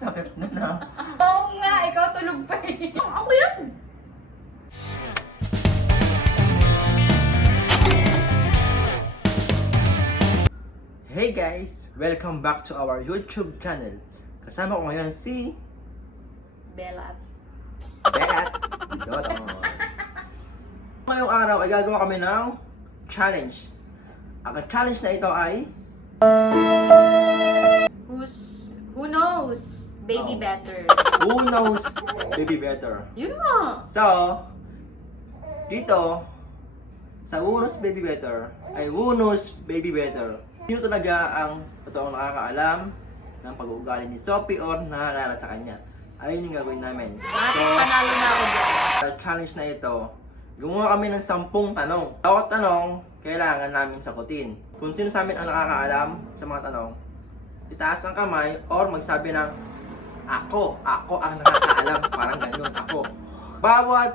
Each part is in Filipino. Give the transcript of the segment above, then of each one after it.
Sakit na na. Oo nga, ikaw tulog pa eh. Ako yan. Hey guys! Welcome back to our YouTube channel. Kasama ko ngayon si Belat. Bet Dodo. Ngayong araw ay gagawa kami ng challenge. Ang challenge na ito ay Who knows? Baby Oh. better. Who Knows Baby Better. Yun nga. So, dito, sa Who Knows Baby Better, ay Who Knows Baby Better. Sino talaga ang totoong nakakaalam ng pag-uugali ni Sophie or naalala sa kanya? Ayun yung gagawin namin. Panalo na ako dyan. Sa challenge na ito, gumawa kami ng 10 tanong. Bawat tanong, kailangan namin sagutin. Kung sino sa amin ang nakakaalam sa mga tanong, itaas ang kamay or magsabi ng ako ang nakakaalam. Parang ganun, ako. Bawat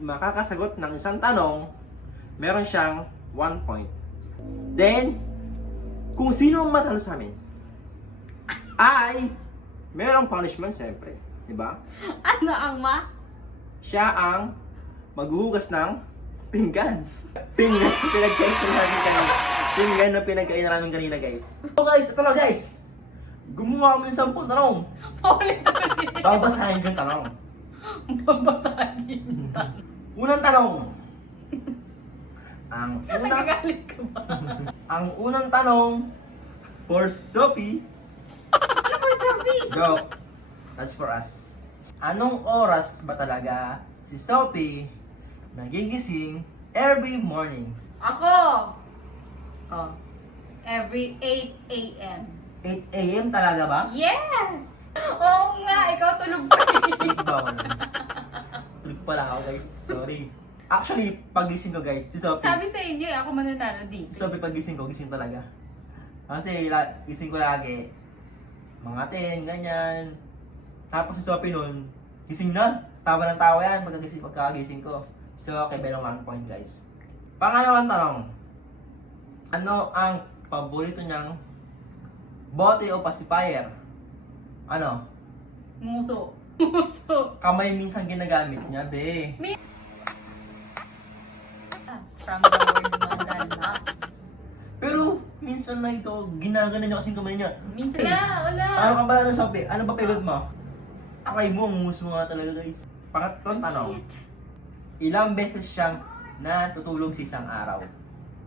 makakasagot ng isang tanong, meron siyang 1 point. Then, kung sino ang matalo sa amin, ay merong punishment siyempre. Diba? Ano ang ma? Siya ang maghuhugas ng pinggan. Pinggan na pinagkain namin kanina. Pinggan na pinagkain namin kanina, guys. So guys, ito lang guys. Gumawa kami ng 10 tanong. Paulit-ulit. Babasahin ko yung tanong. Babasahin. Unang tanong. Ang unang, Nagagalit ka ba? ang unang tanong for Sophie. Ano for Sophie? Go. That's for us. Anong oras ba talaga si Sophie nagigising every morning? Ako! Oh. Every 8 a.m. 8 a.m. talaga ba? Yes! Oo nga, ikaw tulog pa eh. Tulog ba ako nun? Tulog pala ako guys, sorry. Actually, pagising ko guys, si Sophie. Sabi sa inyo, ako mananalo dito. Si Sophie pagising ko, gising talaga. Kasi gising ko lagi, mga 10, ganyan. Tapos si Sophie nun, gising na. Tawa ng tawa yan pagkagising ko. So, okay, belong 1 point guys. Pangalawang tanong. Ano ang paborito niyang bote o pacifier? Ano? Muso. Muso. Kamay minsan ginagamit niya, be. From the word mandalas. Pero minsan na ito, ginagana niya kasing kamay niya. Minsan Hey, wala. Ano ka ba na Sophie? Ano ba favorite mo? Akay mo, mumus mo nga talaga guys. Pangatlong tanong. Ilang beses siyang natutulog sa isang araw?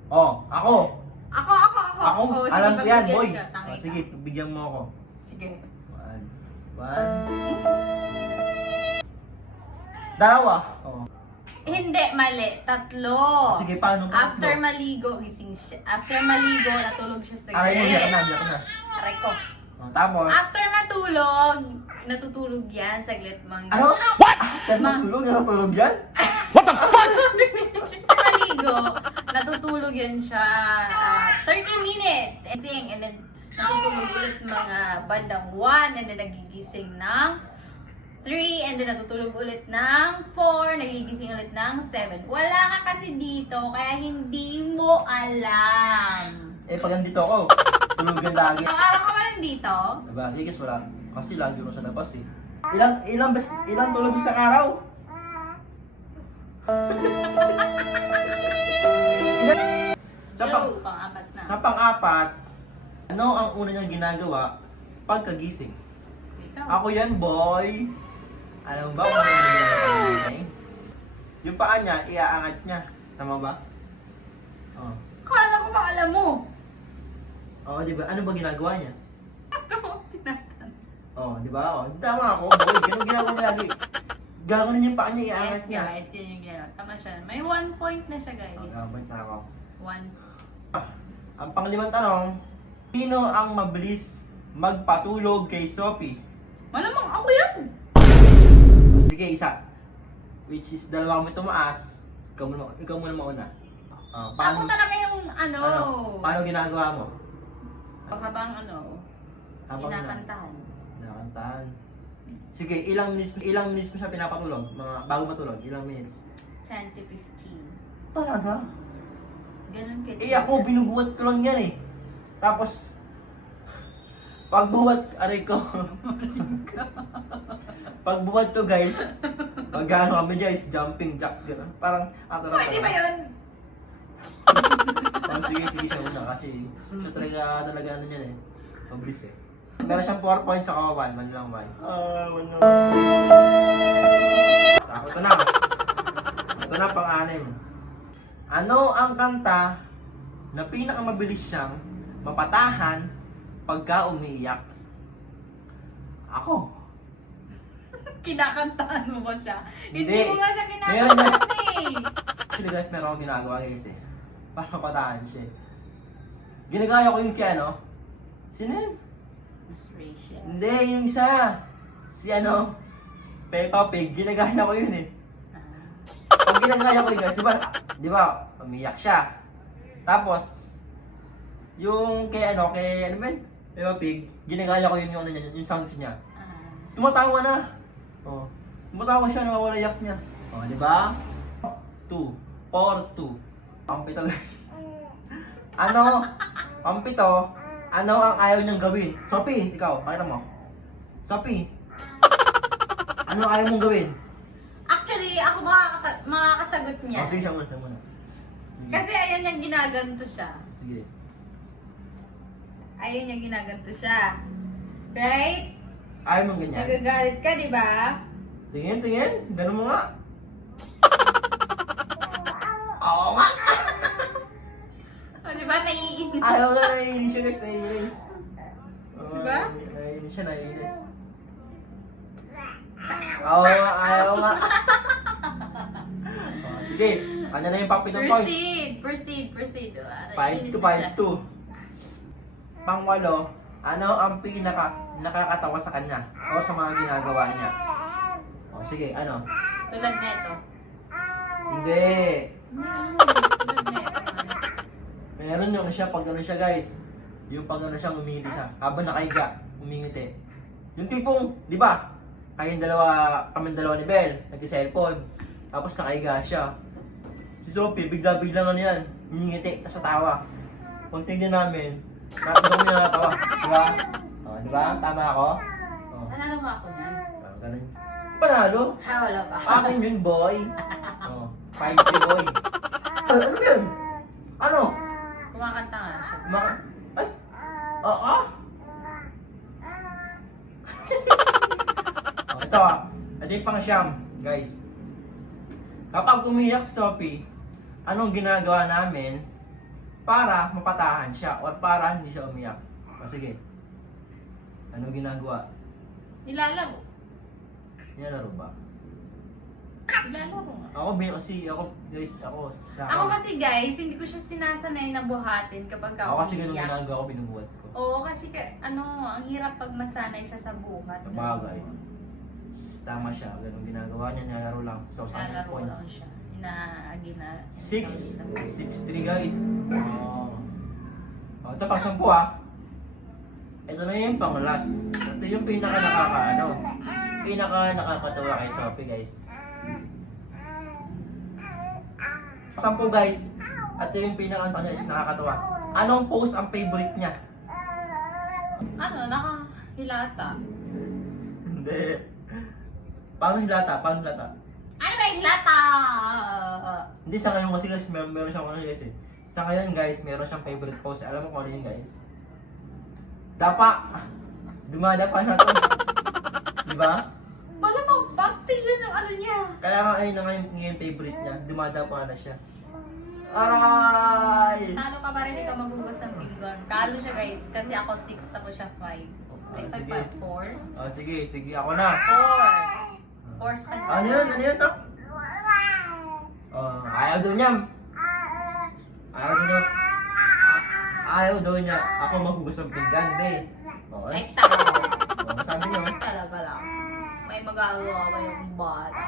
Oh, ako! Ako. Ako? Oh, sige, Alam ko yan, pagbigyan boy. ka, tangay Oh, ka. sige, bigyan mo ako. Sige. 1. Dalawa. Oh. Hindi, mali. 3. Sige, paano? After maligo, gising siya. After maligo, natulog siya sa Aray, gilid. yan na. Aray ko. Oh, tapos, After matulog, natutulog yan. Saglit mang... ano? After matulog, natutulog yan? After maligo, natutulog yan siya 30 minutes. And then, natutulog ulit mga bandang 1. And then, nagigising ng 3. And then, natutulog ulit ng 4. Nagigising ulit ng 7. Wala ka kasi dito, kaya hindi mo alam. Eh, pag nandito ako, tulugan lagi. Ang araw ka ba nandito? Diba? Bigas wala. Kasi lagi mo sa labas eh. Ilang tulog isang araw? Yo, pang-apat na. Sa pang-apat, ano ang una niyang ginagawa pagkagising? Ikaw. Ako yan, boy. Alam mo ba kung ano yung ginagawa pagkagising? Yung paa niya, iaangat niya. Tama ba? Oh. Kala ko ba alam mo? Oh, di ba? Ano ba ginagawa niya? Ito, tinatanong. Oh, di ba? Oh, tama ako, boy. Ganun ginagawa niya lagi. Gagawin niya yung paa niya, iaangat Yes, niya. guys, yun yung ginagawa. Tama siya. May 1 point na siya, guys. Okay, na ako. 1. Ang panglimang tanong, sino ang mabilis magpatulog kay Sophie? Malamang ako yan! Sige, isa. Which is dalawa mo tumaas. Ikaw muna mauna. Ako talaga yung ano. Paano ginagawa mo? Habang Habang kinakantahan. Kinakantahan. Sige, ilang minutes mo siya pinapatulog? Mga bago matulog, ilang minutes? 10 to 15. Talaga? Ganun kasi. Eh ako, binubuhat ko lang yan eh. Tapos, Pagbuhat, aray ko. Pagbuhat to guys, magkano kami guys, jumping jack, gano'n. Parang, Pwede ba yun? Oh, sige siya muna kasi siya talaga ano yan eh. Mabilis eh. Meron siyang 4 points sa 1 lang ba? 1 lang. Tapos ito na. Ito na pang-anim. Ano ang kanta na pinakamabilis siyang mapatahan pagka umiiyak? Ako. Kinakantahan mo ba siya? Hindi. Hindi mo nga siya Meron kinakantahan eh. Actually guys, meron akong ginagawa guys eh. Para mapatahan siya eh. Ginagaya ko yung kay ano? Sino yun? Miss Rachel. Hindi, yung isa. Si ano? Peppa Pig. Ginagaya ko yun eh. Pag ginagaya ko yun guys, di ba, umiyak siya. Tapos, yung kay ano ba yun? Peppa Pig, ginagaya ko yun yung ano niya, yung sounds niya. Tumatawa na. Oh. Tumatawa siya, nawawala yak niya. Oh, di ba? 2, 4, 2. Ang pito guys. Ano? Ang pito, ano ang ayaw niyang gawin? Sophie, ikaw, pakita mo. Sophie, ano ang ayaw mong gawin? Actually, ako makakasagot niya. Oh, sige siya muna. Kasi ayaw niyang ginaganto siya. Sige. Ayaw niyang ginaganto siya. Right? Ayaw mong ganyan. Nagagalit ka, di ba? Tingin. Ganun mo nga. Oo nga. O, di ba? Naiinis. Ayaw nga, naiinis siya guys, naiinis. Diba? Naiinis siya, naiinis. Oo nga, ayaw nga. Oh, sige, ano na yung papitong points? Proceed. 5 to 5-2. Pang-walo, ano ang nakakatawa sa kanya o sa mga ginagawa niya? O sige, ano? Tulad neto. Hindi. Tulad neto. Meron yung siya, pag ano siya guys. Yung pag ano siya, umingiti siya. Habang nakahiga, umingiti. Yung tipong, di ba? Kami dalawa ni Belle, nag-cellphone. Tapos nakahiga siya. Si Sophie, bigla-biglang ano yan, umingiti, sa tawa. Pag tingnan namin, kami nakatawa. Diba? O, diba? Tama ako? O, Panalo mo ako niyan? parang ganun. Panalo? Wala pa. Akin yun, boy. O, 5-3, boy. Ano yun? Ano? Kumakanta nga siya. Ay? Oo? Ito yung pang-siyam, guys. Kapag umiyak si Sophie, anong ginagawa namin para mapatahan siya or para hindi siya umiyak? O sige. Anong ginagawa? Nilalaro. Nilalaro ba? Nilalaro nga. Ako guys, Ako kasi guys, hindi ko siya sinasanay na buhatin kapag Ako kasi ganun umiiyak. ginagawa ko, binubuhat ko. Oo, kasi ang hirap pag masanay siya sa buhat. Sabagay. Tama siya, ganun ginagawa niya, nilalaro lang. So, 100 Nilalaro points. lang siya. 6-3 guys. Oh, ito pang 10 ah. Ito na yung pang last. Ito yung pinaka nakakatawa kay Sophie guys. 10 guys. Ito yung pinaka sa kanya is nakakatawa. Anong pose ang favorite niya? Ano, nakahilata. Hindi. Paano hilata? Ano ba yung hilata? Hindi sa ngayon kasi guys, meron siyang ano guys eh. Sa ngayon guys, meron siyang favorite pose. Alam mo kung ano yun guys? Dapa! Dumadapa na to. Diba? Malamang bakti yun ang ano niya. Kaya nga ayun na nga yung favorite niya. Dumadapa na siya. Aray! Talo ka pa rin, ikaw magugas ng pinggan. Talo siya guys, kasi ako 6, ako siya 5. Ay, sige. 5, 4? Oh, sige, ako na. 4. 4 span. Ano yun? No? Oh, ayaw daw niya. Ayaw daw niya. Ako maghugas ng pinggan, be. Oh, Ay, talo. sabi niyo. Talaga lang. May magagawa ba yung bata?